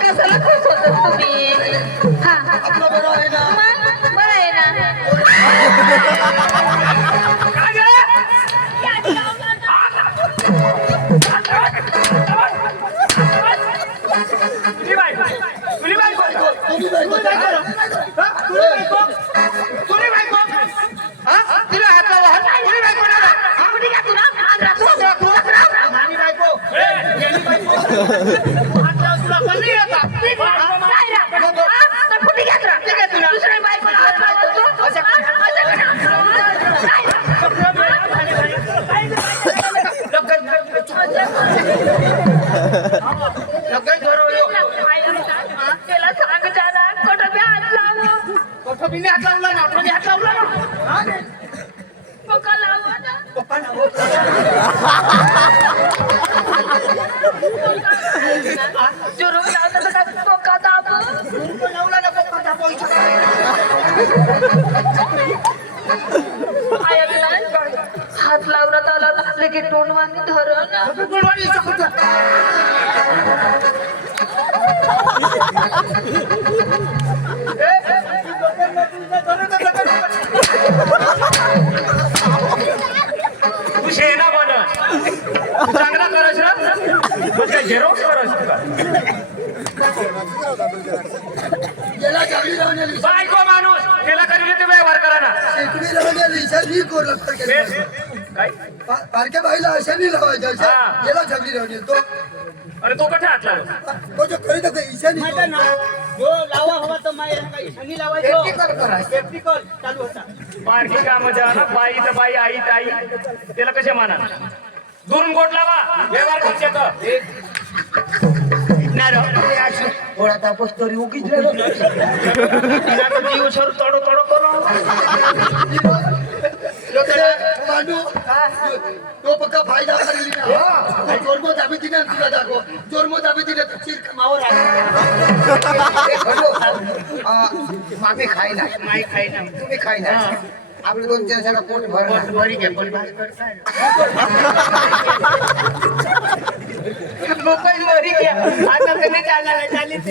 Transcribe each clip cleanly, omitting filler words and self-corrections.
कशाला खुश होतात तुम्ही? हा आपलं बरं आहे ना? मग बरं आहे ना? त्याला सांग जाना कुठं बी हात लावू पक्का लावू ना. जुरूम लावलं तर काय पक्का दाबू. हात लावला त्याला लगेच टोनवानी धरण तू शेणा बन चांगला करस ना म्हणजे झेरॉक्स करस याला चांगली राहण्याली बायको माणूस त्याला कधी ते व्यवहार करा ना शेकडी राहण्याली सर कोरला काय पारख्या बाईला अशा नाही लावायच्या अशा हा. याला चांगली राहण्याली तो अरे तो कठे हात लावला तो जो खरी तर ईशा नाही जो लावा हवा तर माय शनी लावायचो सेफ्टी कॉल चालू होता. बारकी कामाच्या बाई तर बाई आई तर आई त्याला कसे माना दुरून गोट लावा व्यवहार करू शकत थोडा तापस तरी उगीच जीव सर तोडो तोडो करो मांडू तो पक्का फायदा करेल ना जोरमो दाबी दिना तुला दाखव जोरमो दाबी दिना तर चिर मावर मामी खाई ना माई खाई ना तुम्ही खाई ना आपले 2-4 जण पोट भरी घे पण लोकल वरी घ्या आता कधी चालणार चालीस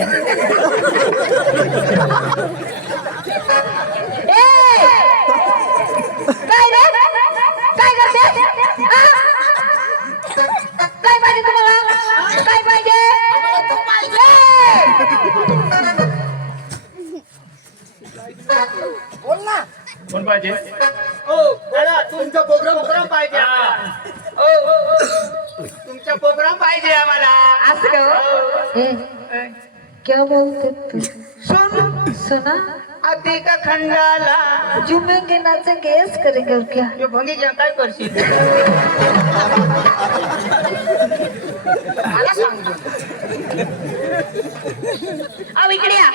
काय रे काय करते काय पाहिजे तुम्हाला काय पाहिजे बोल ना कोण पाहिजे ओ दादा तुमचा प्रोग्राम पाहिजे आम्हाला. तुमचा प्रोग्राम पाहिजे आम्हाला. असं का हो? क्या बोलते तू सुन सुना आधी का खंडाला झूमेंगे नाचेंगे ऐस करेंगे और क्या यो भंगी घ्या काय करशील मला सांगतो अहो इकडे या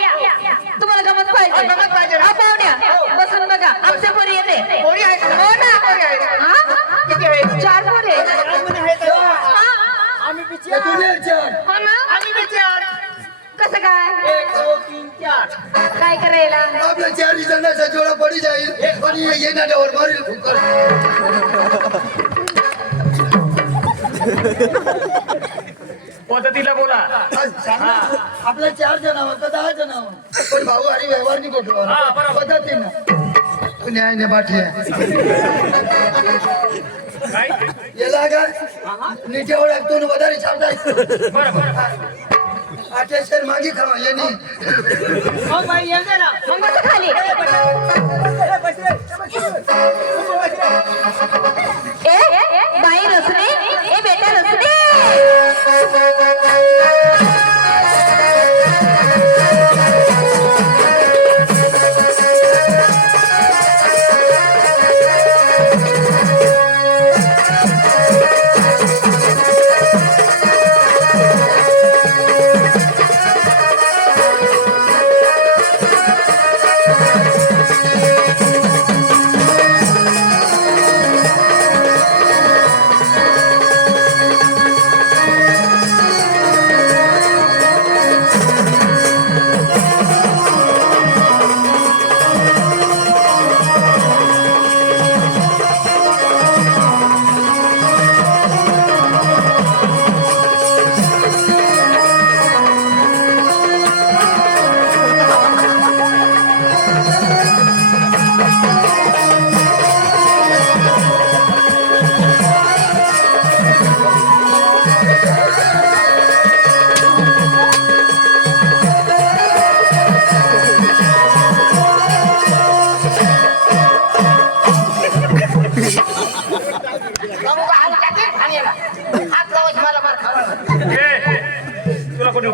तुम्हाला गमत पाहिजे गंमत पाहिजे. हा पाहुण्या बसून बघा आमच्या पोरी येते पोरी आहे का? हो ना पोरी आहे. हा? किती आहे? 4 पोरी आम्ही आहे तर. आम्ही बिचार हो ना आम्ही बिचार कसं काय 1 2 3 4 काय करायला आपल्या 4 जणांचा जोडा पडी जाईल पण येणाऱ्यावर मारील फुकर पद्धतीला बोला आपल्या 4 जणांवर का 10 जणांवर पण भाऊ आणि व्यवहार नाही कुठला हा, बरोबर. पद्धतीनं तू न्यायने बाटली काय याला का नीचे ओळख तू वधारी छापताय बरं बरं अटेशन मागे खावा यांनी हो बाई ये जरा मग बसा खाली ए बाई रसने ए बेटा रसने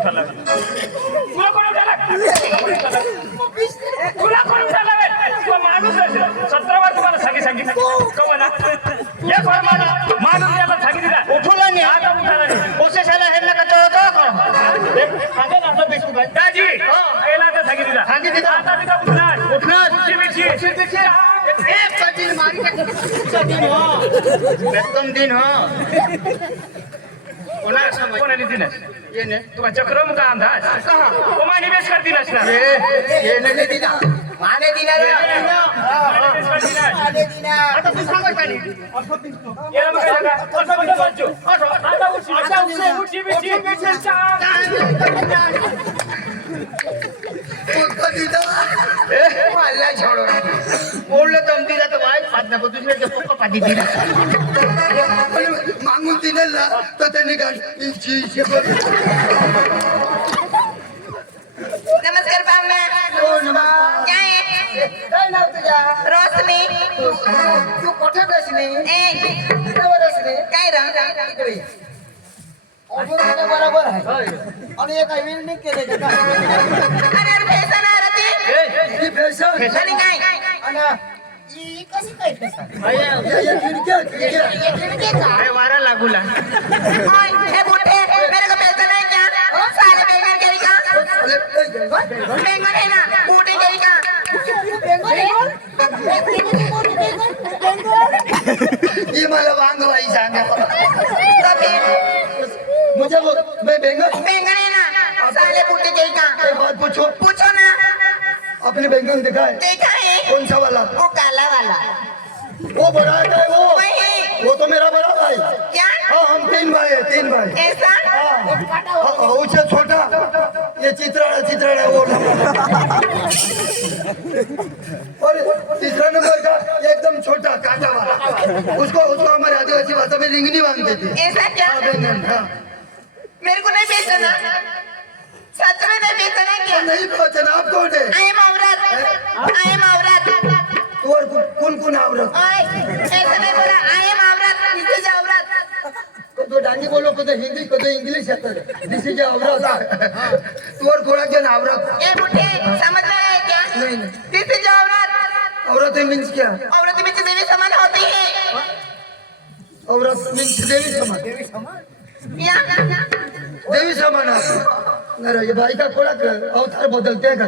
उचलला तुला कोण उचलला तुला कोण उचलला तुला माणूस आहे 17 वर तुम्हाला सांगितलं कवा ना ये कोण माणूस याला सांगितलं उठवला नाही आता उठाला नाही प्रोसेसला हे नका दाजी पहिला तर सांगितलं आता तिथं उठणार एक कठीण मारी एकदम दिन कोणाने दिलं येणे तुला चक्रम का अंदाज तुम्हाला निवेश करतील असणार येणे दिना माने दिना आता तू सांग पाणी याला मग काय झालं? असं म्हणतो बच्चू. आता उठशी, बिशी. मला छोडो बोललं तर दिला तर वाईट पाच नको दुसऱ्याच्या पप्पा पाठी दिला मागून दिलं ना तर त्यांनी नमस्कार पाहुणा. काय आहे? काय नाव तुझ्या रोशनी. तू कुठे बसली ए, बसली काय रंग? इकडे ऑफिसला बरोबर आहे आणि एक विल्डिंग केले का अरे फॅशन आहे रे ती. आणि काय? आणि ही कशी काय फेसा काय वारा लागूला ओय, ए बुड्ढे, मेरे को फॅशन है क्या? साले बेंगन करेगा? बेंगन है ना? बूढ़ी करेगा? ये मला वांगवाई सांगा तो फिर मुझे मैं बेंगल बेंगन है ना? साले बूढ़ी करेगा? एक बात पूछो पूछो ना. अपने बैंगन देखा है देखा है? कौन सा वाला वो काला वाला. वो बड़ा है वही. वो तो मेरा बड़ा भाई क्या? हाँ हम 3 भाई है 3 भाई ऐसा? हाँ, उससे छोटा ये चित्रण है वो और तीसरा नंबर का एकदम छोटा कांटा वाला उसको हमारे आदिवासी भाषा में रिंगनी मांगते थे ऐसा क्या? हाँ, बैंगन हाँ मेरे को नहीं बेचना. सच में नहीं बेचना क्या? नहीं पहचाना आप कौन है I am औरत. तू और कौन आवरत ओए, ऐसा नहीं बोला. I am औरत. This is औरत. तो डांगी बोलो को तो हिंदी को तो इंग्लिश आता है दिस इज आवरत तू और थोड़ा क्या आवरत ये बुढ़े समझ में आया क्या? नहीं नहीं This is औरत. औरत मीन्स क्या औरत में देवी समान होती है. औरत मीन्स देवी समान या? देवी समान नहीं ये भाई का थोड़ा अवतार बदलते हैं का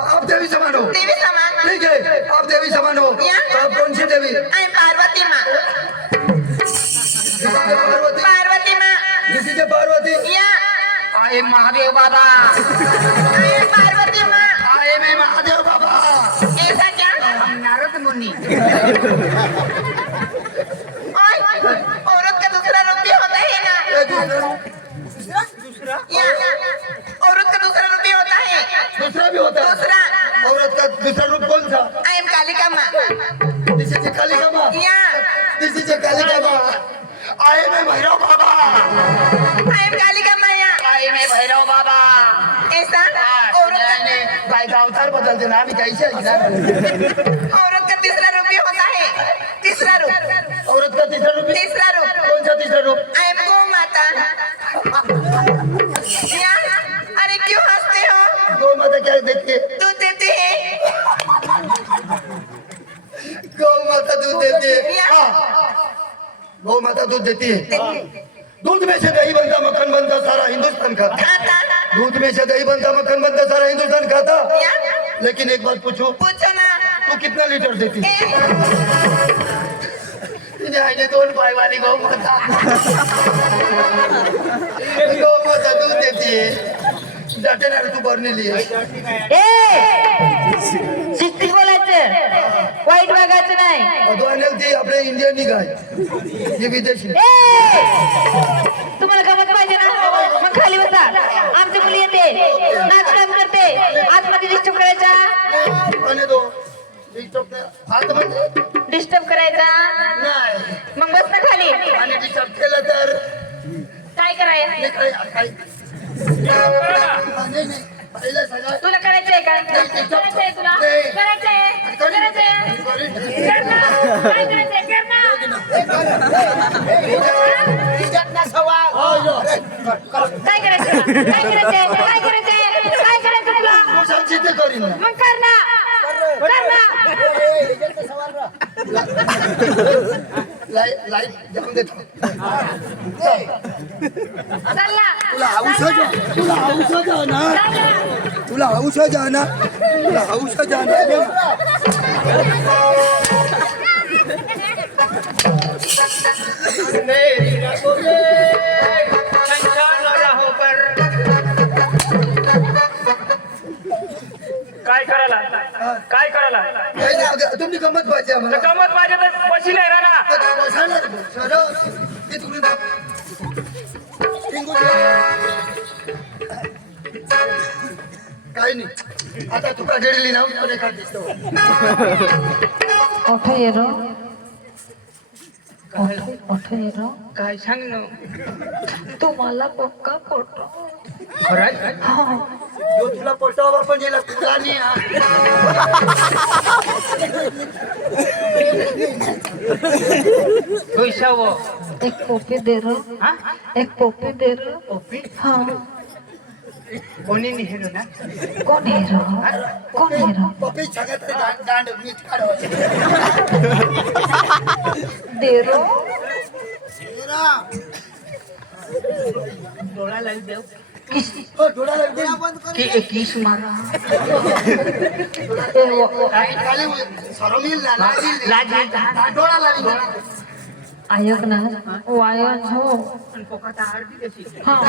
आप देवी समान हो देवी समान. ठीक है आप देवी समान हो तो आप कौन सी देवी I am पार्वती माँ. पार्वती पार्वती माँ. किसी के पार्वती या? आहे महादेव बाबा I am पार्वती माँ. आए मैं महादेव बाबा ऐसा क्या? हम नारद मुनि ओए, औरत का दूसरा रूप भी होता है ना? या? औरत का दूसरा रूप भी होता है. दूसरा भी होता है दूसरा. औरत का दूसरा रूप कौन सा I am कालिका माँ. दिस इज कालिका माँ या? दिस इज कालिका माँ आए मैं भैरव बाबा I am कालिका माँ. या? आहे मैं भैरव बाबा ऐसा? औरत भाई का अवतार बदल देना अभी कैसे औरत का तीसरा रूप भी होता है. तीसरा रूप. औरत का तीसरा रूप तीसरा रूप. कौन सा तीसरा रूप I am गौ माता. या? अरे क्यों हंसते हो? गौ माता क्या देखिए दूध देते हैं. गौ माता दूध देती है हाँ गौ माता दूध देती है दूध में से दही बनता मक्खन बनता सारा हिंदुस्तान खाता खाता. दूध में से दही बनता मक्खन बनता सारा हिंदुस्तान खाता या? लेकिन एक बात पूछो पूछो ना. तू कितना लीटर देती है आहे 2 पायवाली गौ माता गौ माता दूध देती है जाते ना तू भरने लिए शिस्तीत बोलायचं, वाईट वागायचं नाही. अद्वानेल ती आपल्या इंडियन निघाय हे विदेशी तुम्हाला गमत पाहिजे ना, मग खाली बसा. आमची मुली येते, नाच काम करते, आतमध्ये डिस्टर्ब करायचा. आणि तो आता म्हणजे डिस्टर्ब करायचा. नाही मग बस ना खाली. आणि डिस्टर्ब केलं तर काय करायचं? काय नाही पहिलं सगळं तुला करायचंय काय? करायचंय तुला? करायचंय? करायचंय? कर ना. काय करायचंय? कर ना. काय करायचं? काय करायचंय काय करायचंय काय करायचं तुला तू सांगशील ते करीन ना. मग कर ना कर ना लाईट जाऊन देतो. चल ना तुला औषध आणा तुला औषध आणा तुला औषध आणा मेरी रातों में छनछन राहों पर काय करायला काय करायला काही नाही, तुमची गंमत पाहिजे तर आम्हाला. गमत पाहिजे तर पशी नाही राहणार बसायला नको. सरळ ते तुकडून टाक. टिंगून दे. काही नाही आता तुका गेलेली ना पण एखाद दिसतो. ओठ येरो ओठ येरो काय सांग ना तुम्हाला पक्का फोटो जो तुला पटवा पण गेला तुला नाही हा. पैसा वो एक पोपी दे रो एक पोपी दे रो हाँ कोणी नाही हेरो ना कौन हीरो कौन हीरो पप्पी सांगत आहे, दांड मीठ काढवायचे. दे रो डोळा लावून देव हो, डोळा लावून दे. की किस मारा ए वो काही खाली सरम येईल ना, लाज येईल. लाज येईल. डोळा लावून दे. आयोग ना वायन हो पोकाता आरती देशी हाँ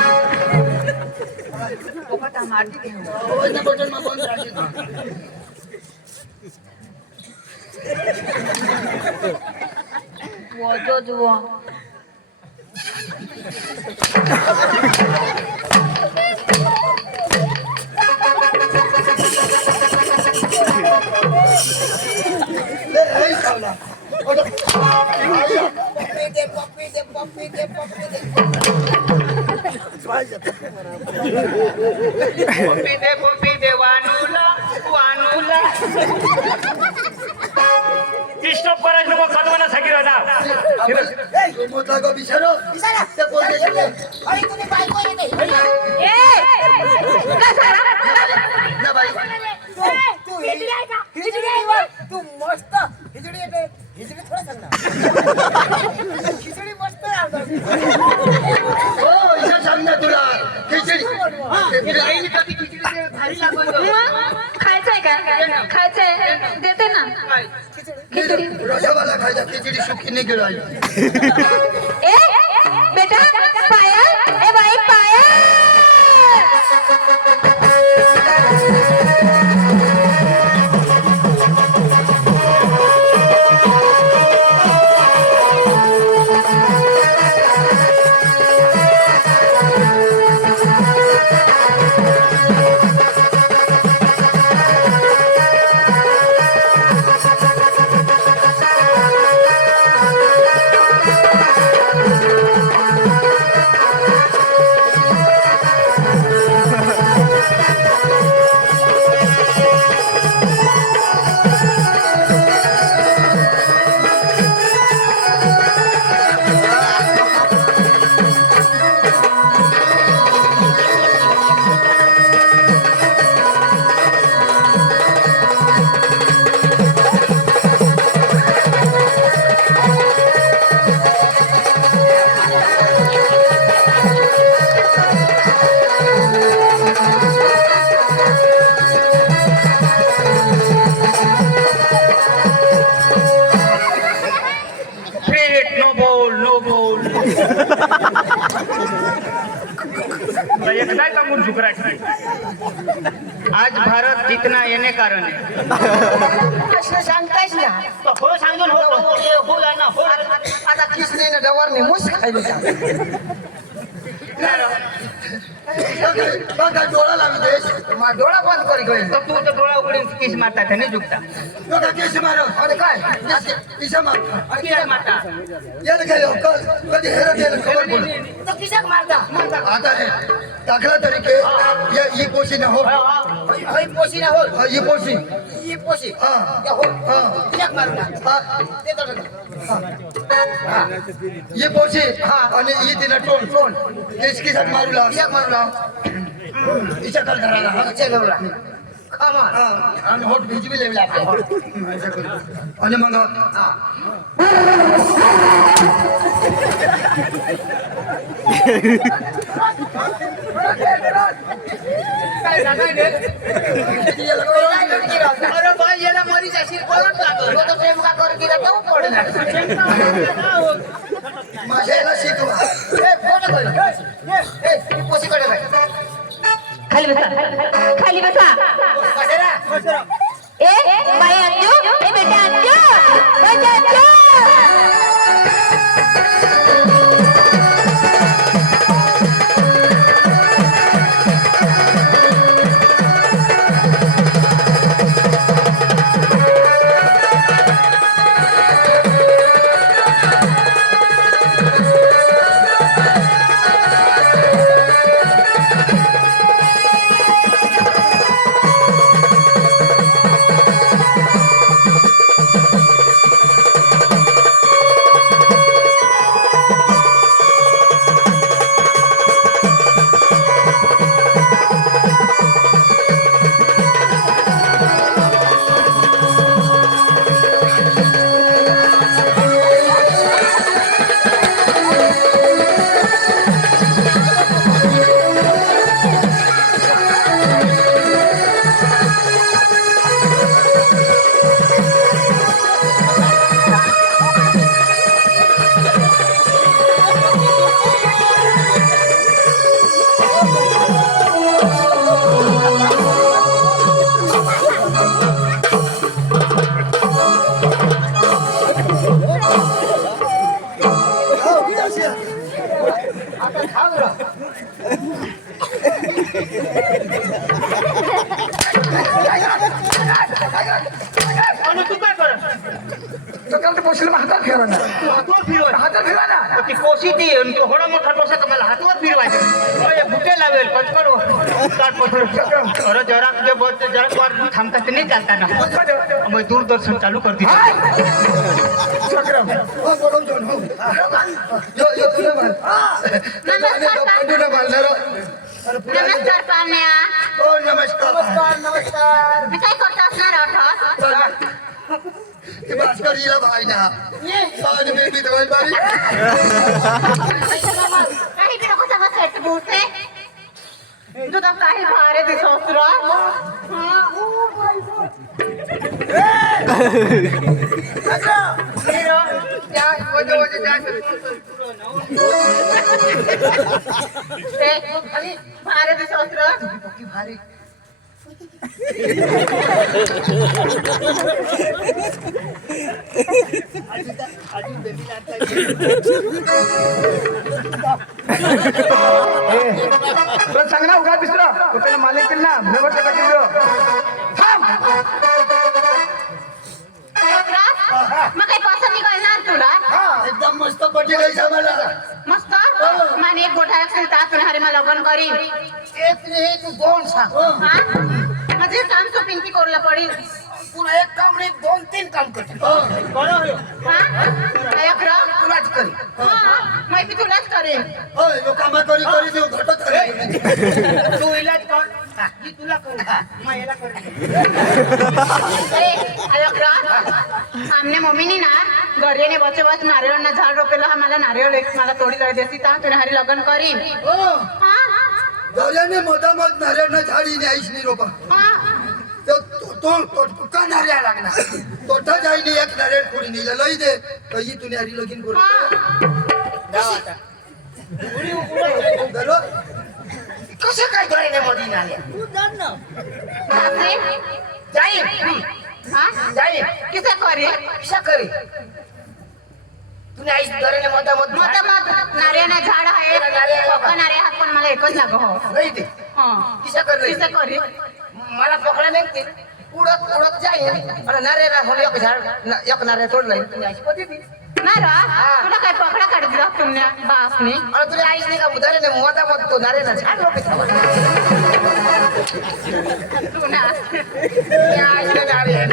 पोकाता मारती देव आवाजनं बटन मग बंद राखीन. वो जो जुआ ले, हे खावला. आता, आया. पप्पी दे वानूला वानूला डिस्टर्ब करायचं नको कदवाना सांगितलं आपण- तो मोठा गो बिचारो. ते कोण देशील? ना बाई. तू मस्त खिचडी येते खिचडी थोडं सांग ना खिचडी मस्त आहे हो, इथं सांग ना तुला. खिचडी. आईने कधी खिचडी भारी लागवतो खायचंय का खायचंय देते ना खिचडी रसावाला खायचा खिचडी सुखी नाही गेलो आई. ए बेटा पायल ए बाई पायल एकदाच अंगून झुकरायचं आज भारत जितना येणे कारण आहे असं सांगतायच ना हो सांगून हो ना हो आता किसने डवारने मुस खायला का बघा डोळा लावी देश. मा डोळा बंद करी गई तर तू तर डोळा उघडून किस मारता का नाही झुकता बघा केस मारो. अरे काय पिसा मारता. किस मारता याला गेलो कधी हेरत गेलं खबर बोल. तो किसक मारता आता हे दाखला तरीके ये पोशी ना हो होय पोशी ना होल ये पोशी ही पोशी हा. या हो हा. तिच्यात मारू ना हा. ते तर हा. ये पोशी आणि ही तिला टोन इसकी साथ मारू लाव तिच्यात मारू लाव हिच्या काल घराला हा. तिच्या घेऊला खमा हा. आणि होट भिजवी लेवी लागते आणि मग काय सांगायले अरे बाई याला मरी जाशील बोलत लागल तो प्रेम का करू दिला तो पडला माझ्या याला शिकवा ए कोण करू ए ती पोशीकडे बाई खाली बसा खाली बसा कशाला ए बाई अंजू ए बेटा अंजू बेटा अंजू आणि तू काय कर पोशीला हातात फिरवा ना हातवर फिरवा हातात फिरवा ना ती कोशी ती आणि तो होडा मोठा डोसा तर मला हातवर फिरवायचं अरे बुके लावेल पटकन अरे जरा जे बोलते जरा वर थांबतात ते नाही चालता ना मग दूरदर्शन चालू करते हो बोलून जाऊन हो यो यो तुला माल पंडूला मालणार नमस्कार पाहुण्या हो नमस्कार नमस्कार मी काय करत असणार आहोत ते भास्कर हिला भाई ना पाणी बेबी दवाई बारी काही बी नको समज सेट बोलते तुझा काही भारे दिसोसरा भारे दिसोसरा भारी सांग ना उगा दुसरं त्याला मालिक ना व्यवस्था कशी थांब मग काही पसंत निघालणार तुला एकदम मस्त पटी गायचा मला मस्त माने एक गोठा असेल तर आपण हरे मला लग्न करीन एक नाही तू दोन सांग हा म्हणजे काम तो पिंकी कोरला पडेल पुन्हा एक काम नाही दोन तीन काम करते तुलाच करी मग मी तुलाच करेन यो कामा करी करी देऊ घटत तू इलाज कर ही तुला करू मग याला कर आमने मम्मीनी ना गरीने बचे बस नारियल ना झाड रोपेला हा मला नारियल एक मला तोडी लय देती ता तुने हरी लग्न करीन हा दर्याने मधामध नाऱ्यानं झाडी न्यायच नाही रोपा हा तो का नाऱ्या लागणार तोटा जाईने एक नारळ फोडी नाही लई दे कही तू नारी लगीन करू कसं काय धोरेने मोदी नाल्या तू जाण ना बापरे जाईल हा जाईल किसे करे कशा करी तुने आईस धोरेने मोदा मत मत मत नारियल झाड आहे पक्का नारियल हात पण मला एकच लाग हो नाही ते हा किसा कर किसे करे मला पकडा नाही ते उडत उडत जाईल आणि नारेला हो एक झाड एक नारे तोडलं तुम्ही आईस पती ती ना रा तुला काय पकडा काढ दिला तुमने बापने आणि तुला आईस नाही का धोरेने मोदा मत तो नारेला झाड रोपे तू ना या इकडे गावी आहे.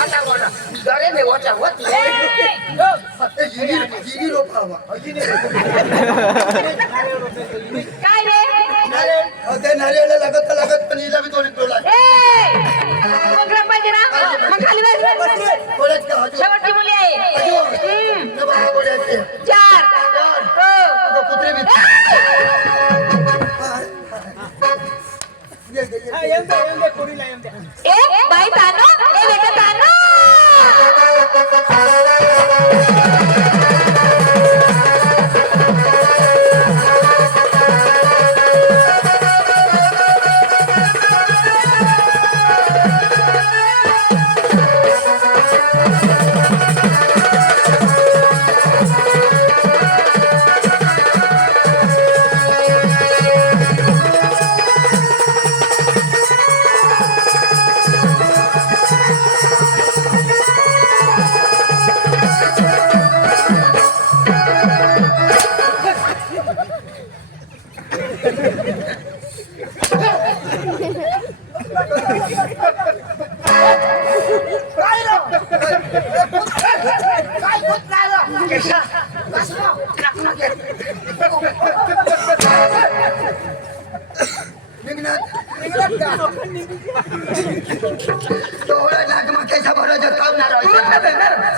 आता बोला घरे नाही होता होत जिरी रोपावा काय रे ते नारियाला लागत पण हिला बी थोडी टोला कोकरा पाहिजे ना मग खाली बस थोड्याच का हजू शेवटची मुली आहे चार हो कुत्रे बी हा, येऊन दे पोरीला येऊन दे. ए बाई तानो ए बेटा तानो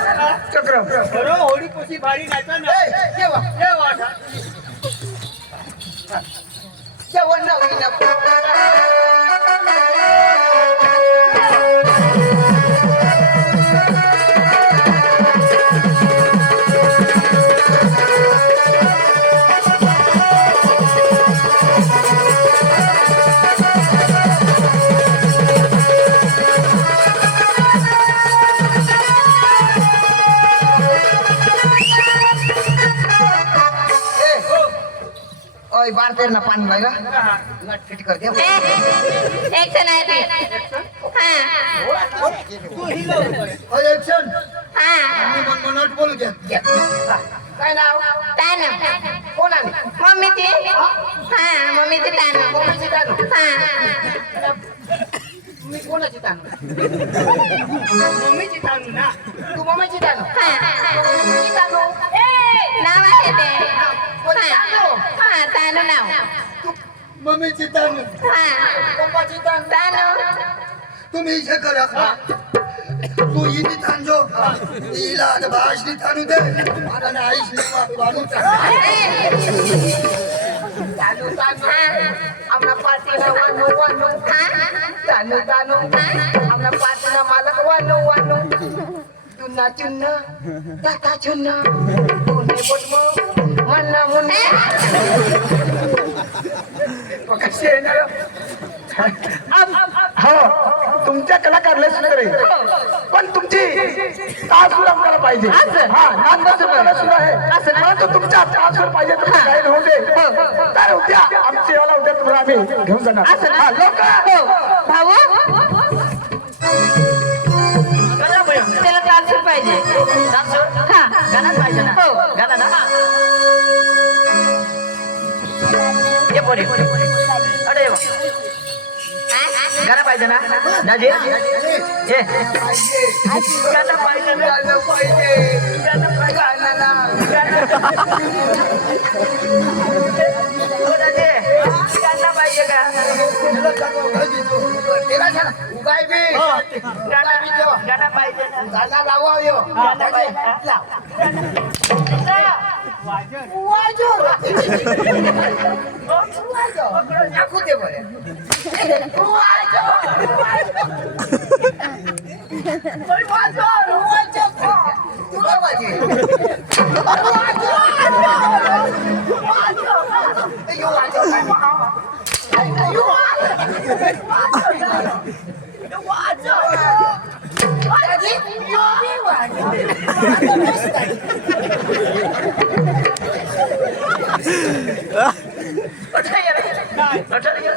बरं, होडी पोशी भारी नाचा ना. ये वाटा. जेवण ना होईना ओय बार तेरना पाणी लागा नटकिट कर दे एक जण आहे तू ही लाव. ऍक्शन मनोट बोलू घ्या काय नाव तानो कोण आली मम्मीची मम्मीची तानो मम्मीची तानो मी कोणाची तानो मम्मीची तांदू ना. तू मम्मीची तानो मम्मीची तानो नाव आहे ते तानो नाव मम्मीची तानू पप्पाची तानो तुम्ही इथे करा तू हिनी तांजो हिला आता भाषणी तानू दे मला ना आईश बानू तानो तानो आमना पार्टीला वानो वानो तानो तानो आमना पार्टीला मालक वानो वानो चुन्ना चुन्ना ताता चुन्ना कोणे बोटमो मन्ना मुन्ना कशी आहे ना हो तुमच्या कलाकारला सुंदर आहे पण तुमची तासुर आम्हाला पाहिजे हा नांदाचं सुद्धा आहे परंतु तुमच्या तासुर पाहिजे तर काही होऊ दे तर उद्या आमची याला उद्या तुम्हाला आम्ही घेऊन जाणार हा लोक भाऊ त्याला तासूर पाहिजे हा गाणं पाहिजे ना हो गाणं ना ये पोरी अरे गाणं पाहिजे ना दाजी ये गाणं पाहिजे ना गाणं पाहिजे का उगाय बी गाणं पाहिजे ना गाणं लावा यो दाखवते बरे तुला पाहिजे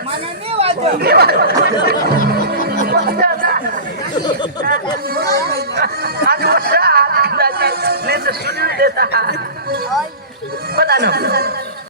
मनाने वाजव. आज